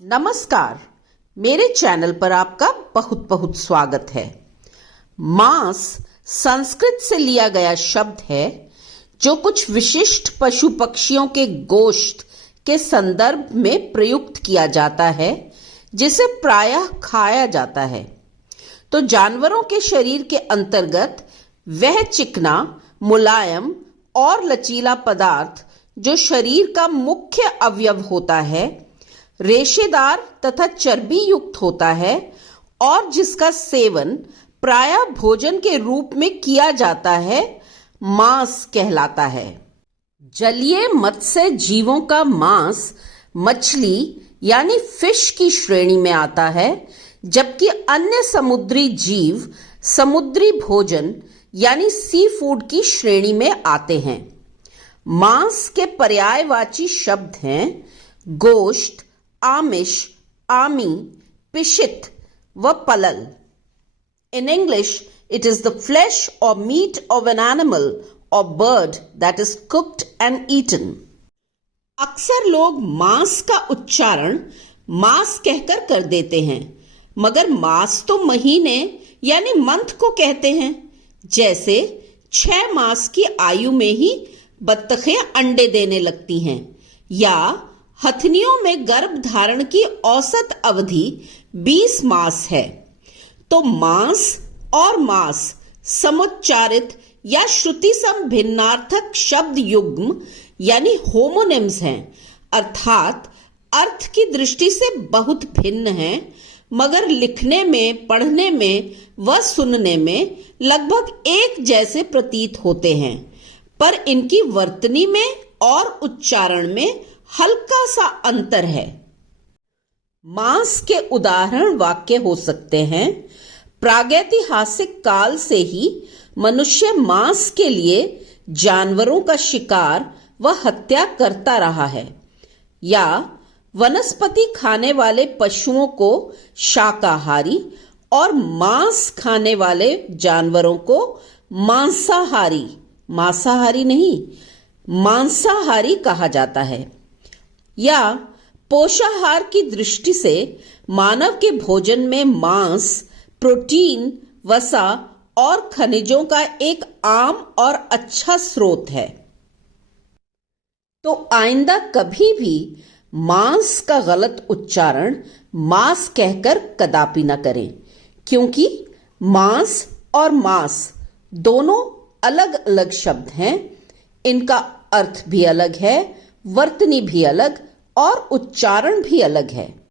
नमस्कार, मेरे चैनल पर आपका बहुत बहुत स्वागत है। मांस संस्कृत से लिया गया शब्द है जो कुछ विशिष्ट पशु पक्षियों के गोश्त के संदर्भ में प्रयुक्त किया जाता है, जिसे प्रायः खाया जाता है। तो जानवरों के शरीर के अंतर्गत वह चिकना, मुलायम और लचीला पदार्थ जो शरीर का मुख्य अवयव होता है, रेशेदार तथा चर्बी युक्त होता है और जिसका सेवन प्रायः भोजन के रूप में किया जाता है, मांस कहलाता है। जलीय मत्स्य जीवों का मांस मछली यानी फिश की श्रेणी में आता है, जबकि अन्य समुद्री जीव समुद्री भोजन यानी सी फूड की श्रेणी में आते हैं। मांस के पर्यायवाची शब्द हैं गोश्त, आमिष, आमी, पिशित व पलल। In English, it is the flesh or meat of an animal or bird that is cooked and eaten. अक्सर लोग मांस का उच्चारण मास कहकर कर देते हैं, मगर मास तो महीने यानी मंथ को कहते हैं। जैसे 6 मास की आयु में ही बत्तखें अंडे देने लगती हैं, या हथनियों में गर्भ धारण की औसत अवधि 20 मास है। तो मांस और मास समुच्चारित या श्रुति सम भिन्नार्थक शब्द युग्म यानी होमोनिम्स हैं, अर्थात अर्थ की दृष्टि से बहुत भिन्न हैं, मगर लिखने में, पढ़ने में व सुनने में लगभग एक जैसे प्रतीत होते हैं, पर इनकी वर्तनी में और उच्चारण में हल्का सा अंतर है। मांस के उदाहरण वाक्य हो सकते हैं, प्रागैतिहासिक काल से ही मनुष्य मांस के लिए जानवरों का शिकार व हत्या करता रहा है, या वनस्पति खाने वाले पशुओं को शाकाहारी और मांस खाने वाले जानवरों को मांसाहारी, मांसाहारी नहीं, मांसाहारी कहा जाता है। या पोषाहार की दृष्टि से मानव के भोजन में मांस, प्रोटीन, वसा और खनिजों का एक आम और अच्छा स्रोत है। तो आइंदा कभी भी मांस का गलत उच्चारण मांस कहकर कदापि न करें, क्योंकि मांस और मास दोनों अलग अलग शब्द हैं। इनका अर्थ भी अलग है, वर्तनी भी अलग और उच्चारण भी अलग है।